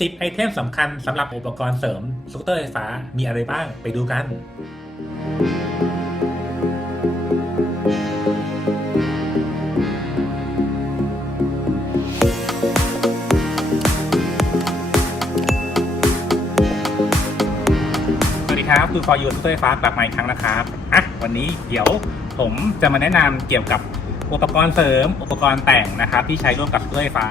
10 ไอเทมสำคัญสำหรับอุปกรณ์เสริมสกูตเตอร์ไฟฟ้ามีอะไรบ้างไปดูกัน สวัสดีครับคือฟอร์ยูสกูตเตอร์ไฟฟ้ากลับมาอีกครั้งนะครับอะวันนี้เดี๋ยวผมจะมาแนะนำเกี่ยวกับอุปกรณ์เสริม อุปกรณ์แต่งนะครับ ที่ใช้ร่วมกับสกูตเตอร์ไฟฟ้า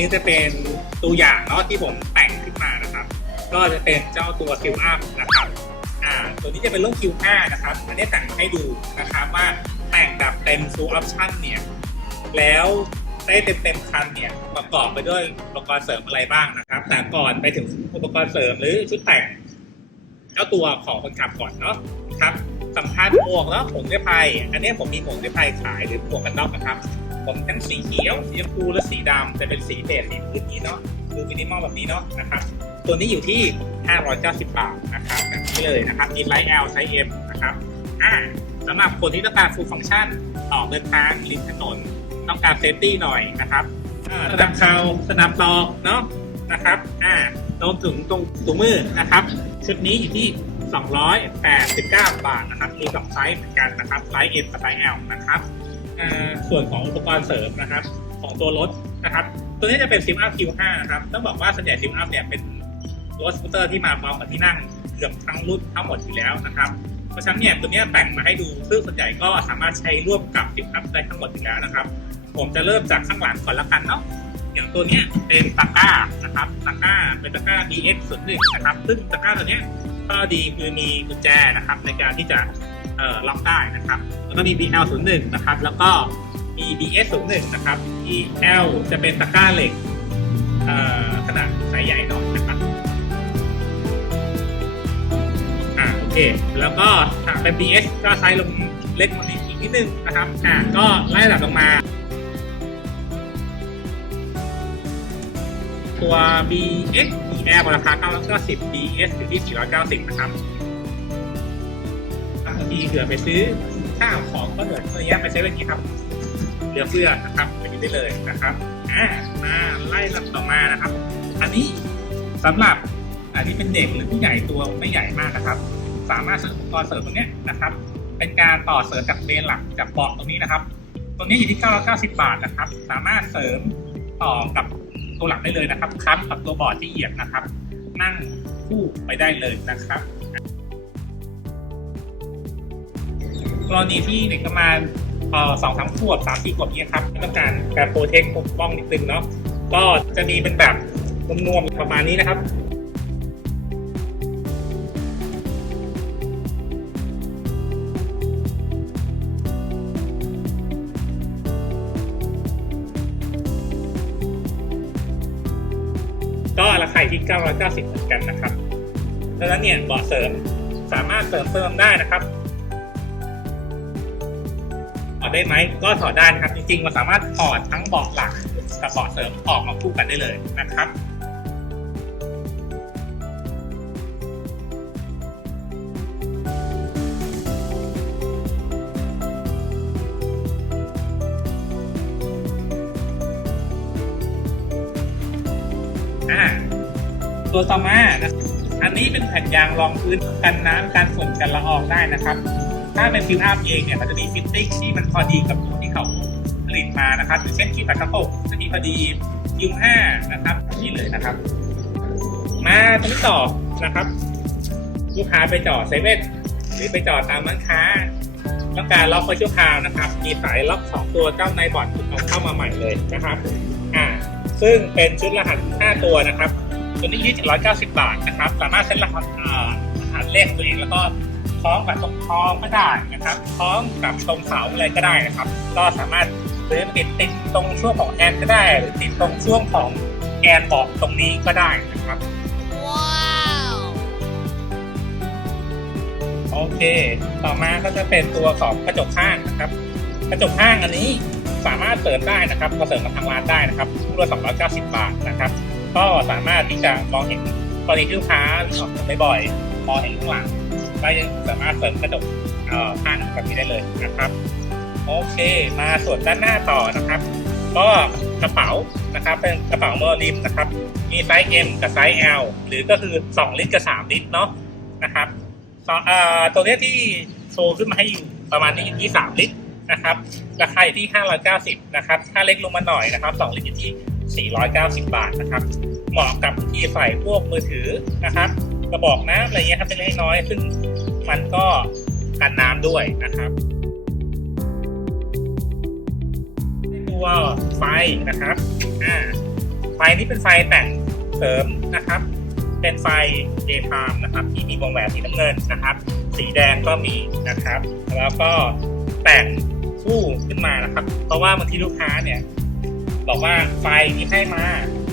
นี้จะเป็นตัวอย่างเนาะที่ผมแต่งขึ้นมานะครับ ก็จะเป็นเจ้าตัวคิวอัพนะครับอ่าตัวนี้จะเป็นรุ่น Q5 นะครับอันนี้แต่งให้ดูนะครับว่าแต่งแบบเต็ม full option เนี่ยแล้วได้เต็มเต็มคันเนี่ยประกอบไปด้วยอุปกรณ์เสริมอะไรบ้างนะครับ แต่ก่อนไปถึงอุปกรณ์เสริมหรือชุดแต่งเจ้าตัวของคนขับก่อนเนาะครับสำคัญหมวกแล้วผมนิรภัย อันนี้ผมมีหมวกนิรภัยขายหรือหมวกกันน็อกนะครับ ผมทั้งสีเขียว สีชมพูและสีดำแต่เป็นสีเบสสีพื้นนี้เนาะคือมินิมอลแบบนี้เนาะนะครับตัวนี้อยู่ที่ 590 บาทนะครับแบบนี้เลยนะครับมีไซส์ L ไซส์ M นะครับอ่าสำหรับคนที่ต้องการ full function ออกเดินทางริมถนน ต้องการเซฟตี้หน่อยนะครับสนับเข่าสนับตอกเนาะนะครับอ่ารวมถึงตรงถุงมือนะครับ ชุดนี้อยู่ที่ 289 บาทนะครับมีสองไซส์เหมือนกันนะครับไซส์ M กับไซส์ L นะครับ ส่วนของอุปกรณ์เสริมนะครับ ของตัวรถนะครับ ตัวนี้จะเป็น Sim Up Q5 นะครับ ต้องบอกว่าส่วนใหญ่ Sim Up เนี่ยเป็นรถสกูตเตอร์ที่มาพร้อมกับที่นั่งเกือบทั้งรุ่นทั้งหมดอยู่แล้วนะครับ เพราะฉะนั้นเนี่ยตัวนี้แต่งมาให้ดูซึ่งส่วนใหญ่ก็สามารถใช้ร่วมกับ Sim Up ได้ทั้งหมดอยู่แล้วนะครับ ผมจะเริ่มจากข้างหลังก่อนละกันเนาะอย่างตัวนี้เป็นตะก้านะครับตะก้าเป็นตะก้า BX 0 1 นะครับ ซึ่งตะก้าตัวนี้ข้อดีคือมีกุญแจนะครับในการที่จะ เอ่อล็อกได้นะครับ แล้วก็มี BL 0 1 นะครับ แล้วก็มี BS 0 1 นะครับ BL จะเป็นตะกร้าเหล็กเอ่อขนาดไซส์ใหญ่หน่อยนะครับอ่าโอเค แล้วก็ถ้าเป็น BS ก็ไซส์ลงเล็กกว่านี้อีกนิดนึงนะครับอ่าก็ไล่ระดับลงมาตัว BX BL ราคา990 BS อยู่ที่ 490 นะครับ ทีเผื่อไปซื้อข้าวของก็เหลือตัวนี้ไปใช้เป็นนี้ครับเหลือเฟือนะครับไปกินได้เลยนะครับอ่ามาไล่ลำต่อมานะครับ อันนี้สำหรับอันนี้เป็นเด็กหรือผู้ใหญ่ตัวไม่ใหญ่มากนะครับ สามารถซื้ออุปกรณ์เสริมตรงนี้นะครับ เป็นการต่อเสริมจากเบนหลักจากบาะตรงนี้นะครับตัวนี้อยู่ที่ 990 บาทนะครับ สามารถเสริมต่อกับตัวหลังได้เลยนะครับค้ำกับตัวบอร์ดที่เหยียบนะครับ นั่งคู่ไปได้เลยนะครับ กรณีที่เด็กประมาณเอ่อสองสามขวบสามสี่ขวบนี่ครับต้องการการโปรเทคปกป้องนิดนึงเนาะก็จะมีเป็นแบบนวมๆประมาณนี้นะครับก็ราคาอยู่ที่ 990 เหมือนกันนะครับ ดังนั้นเนี่ยเบาะเสริมสามารถเสริมเติมได้นะครับ ดได้ไหมก็ถอดได้นะครับ จริงๆ มันสามารถถอดทั้งเบาะหลักกับเบาะเสริมออกมาคู่กันได้เลยนะครับอ่าตัวต่อมานะอันนี้เป็นแผ่นยางรองพื้นกันน้ำกันฝุ่นกันละอองได้นะครับ ถ้าเป็นฟิลอัพเองเนี่ยมันจะมีฟิตติ้งที่มันพอดีกับตัวที่เขาผลิตมานะครับอย่างเช่นที่ปัดกระปรงจะมีพอดียูห้านะครับแบบนี้เลยนะครับ มาตรงนี้ต่อนะครับ ลูกค้าไปจอดเซเว่นหรือไปจอดตามร้านค้า ต้องการล็อกไว้ชั่วคราวนะครับ มีสายล็อกสองตัวเจ้าในบอร์ดเอาเข้ามาใหม่เลยนะครับอ่าซึ่งเป็นชุดรหัส 5 ตัวนะครับ ตัวนี้ที่790 บาทนะครับ สามารถเซ็นรหัสอ่ารหัสเลขตัวเองแล้วก็ คล้องกับตรงคล้องก็ได้นะครับคล้องกับตรงเสาอะไรก็ได้นะครับ ก็สามารถซื้อติดติดตรงช่วงของแอนก็ได้หรือติดตรงช่วงของแกนบอกตรงนี้ก็ได้นะครับโอเค ต่อมาก็จะเป็นตัวของกระจกข้างนะครับ กระจกข้างอันนี้สามารถเสริมได้นะครับก็เสริมกับทางร้านได้นะครับคู่ละ290 บาทนะครับ ก็สามารถที่จะมองเห็นกรณีที่ลูกค้าวิ่งออกถนนบ่อยๆมองเห็นข้างหลัง ก็ยังสามารถเสริมกระจกเอ่อข้างแบบนี้ได้เลยนะครับโอเค มาส่วนด้านหน้าต่อนะครับ ก็กระเป๋านะครับ เป็นกระเป๋าเมอร์ลิมนะครับ มีไซส์ M กับไซส์ L หรือก็คือ 2 ลิตรกับ 3 ลิตรเนาะนะครับต,ตัวนี้ที่โชว์ขึ้นมาให้อยู่ประมาณนี้อยู่ที่ 3 ลิตรนะครับ ราคาอยู่ที่ 590 นะครับ ถ้าเล็กลงมาหน่อยนะครับ 2 ลิตรอยู่ที่ 490 บาทนะครับ เหมาะกับที่ใส่พวกมือถือนะครับ กระบอกน้ำอะไรเงี้ยครับเป็นเล็กน้อยซึ่งมันก็กันน้ำด้วยนะครับตัวไฟนะครับอ่าไฟนี้เป็นไฟแต่งเสริมนะครับ เป็นไฟ daytime นะครับ ที่มีวงแหวนสีน้ำเงินนะครับ สีแดงก็มีนะครับ แล้วก็แต่งคู่ขึ้นมานะครับ เพราะว่าบางทีลูกค้าเนี่ยบอกว่าไฟที่ให้มา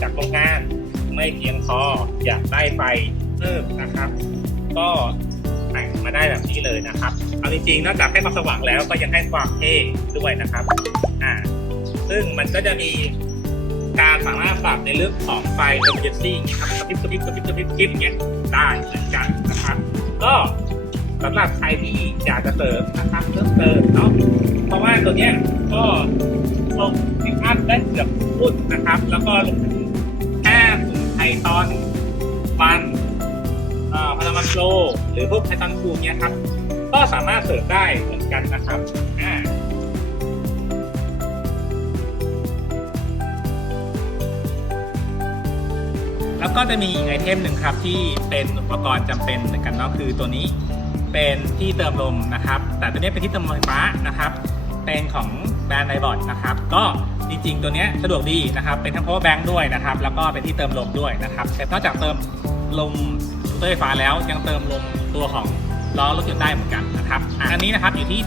จากโรงงานไม่เพียงพออยากได้ไฟ เพิ่มนะครับ ก็แต่งมาได้แบบนี้เลยนะครับเอาจริงๆนอกจากให้ความสว่างแล้วก็ยังให้ความเท่ด้วยนะครับอ่าซึ่งมันก็จะมีการสามารถปรับในเรื่องของไฟ emergency อย่างเงี้ยครับกระพริบกระพริบกระพริบกระพริบกระพริบเงี้ยได้เหมือนกันนะครับ ก็สำหรับใครที่อยากจะเสริมนะครับเพิ่มเติมเนาะเพราะว่าตัวเนี้ยก็ลงสินค้าได้เกือบทุกรุ่นนะครับ แล้วก็รวมถึง พวกไทตอนคูเนี้ยครับ ก็สามารถเสริมได้เหมือนกันนะครับอ่าแล้วก็จะมีอีกไอเทมหนึ่งครับที่เป็นอุปกรณ์จำเป็นเหมือนกันเนาะคือตัวนี้เป็นที่เติมลมนะครับ แต่ตัวนี้เป็นที่เติมลมไฟฟ้านะครับ เป็นของแบรนด์ไนบอดนะครับ ก็จริงๆ ตัวนี้สะดวกดีนะครับ เป็นทั้ง power bank ด้วยนะครับ แล้วก็เป็นที่เติมลมด้วยนะครับแต่นอกจากเติมลม เตอร์ไฟฟ้าแล้วยังเติมลมตัวของล้อรถยนต์ได้เหมือนกันนะครับอันนี้นะครับอยู่ที่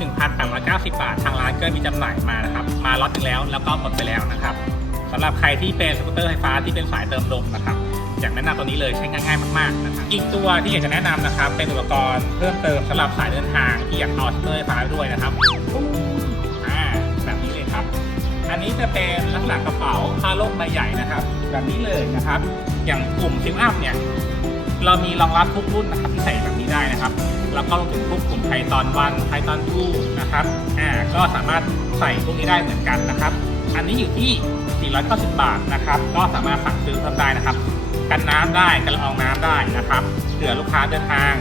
1,890 บาท ทางร้านก็มีจำหน่ายมานะครับ มาล็อตนึงแล้วแล้วก็หมดไปแล้วนะครับสำหรับใครที่เป็นสกูตเตอร์ไฟฟ้าที่เป็นสายเติมลมนะครับอยากแนะนำตัวนี้เลยใช้ง่ายมากๆนะครับอีกตัวที่อยากจะแนะนำนะครับ เป็นอุปกรณ์เพิ่มเติมสำหรับสายเดินทางที่อยากต่อสกูตเตอร์ไฟฟ้าด้วยนะครับแบบนี้เลยครับ อันนี้จะเป็นลักษณะกระเป๋าผ้าโลกใบใหญ่นะครับ แบบนี้เลยนะครับ อย่างกลุ่มซิลอัพเนี่ย เรามีรองรับทุกรุ่นนะครับที่ใส่แบบนี้ได้นะครับ แล้วก็รวมถึงพวกกลุ่มไทตอนวันไทตอนทูนะครับอ่าก็สามารถใส่พวกนี้ได้เหมือนกันนะครับ อันนี้อยู่ที่ 490 บาทนะครับ ก็สามารถสั่งซื้อเพิ่มได้นะครับ กันน้ำได้กันละอองน้ำได้นะครับเผื่อลูกค้าเดินทาง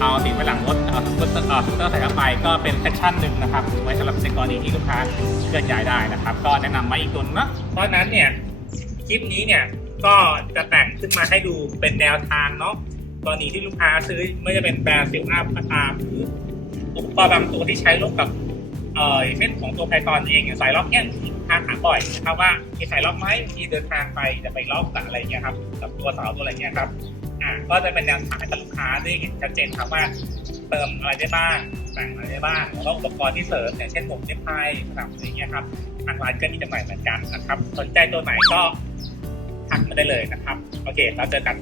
เอาติดไว้หลังรถเอาสกูตเตอร์เอาสกูตเตอร์ใส่เข้าไปก็เป็นเซสชั่นหนึ่งนะครับไว้สำหรับในกรณีที่ลูกค้าเคลื่อนย้ายได้นะครับ ก็แนะนำมาอีกตัวนึงเนอะเพราะนั้นเนี่ยคลิปนี้เนี่ย ก็จะแต่งขึ้นมาให้ดูเป็นแนวทางเนาะกรณีที่ลูกค้าซื้อไม่ว่าจะเป็นแบรนด์ซิลอัพก็ตามหรืออุปกรณ์บางตัวที่ใช้ร่วมกับเอ่อเช่นของตัวไพทอนเองอย่างสายล็อกเนี่ยลูกค้าถามบ่อยนะครับว่ามีสายล็อกไหมมีเดินทางไปจะไปล็อกกับอะไรเงี้ยครับกับตัวเสาตัวอะไรเงี้ยครับอ่าก็จะเป็นแนวทางให้กับลูกค้าได้เห็นชัดเจนครับว่าเติมอะไรได้บ้างแต่งอะไรได้บ้างแล้วก็อุปกรณ์ที่เสริมอย่างเช่นหมเน็บไพสนับอะไรเงี้ยครับทางร้านก็มีจำหน่ายเหมือนกันนะครับ สนใจตัวไหนก็ ทักมาได้เลยนะครับ โอเค แล้วเจอกัน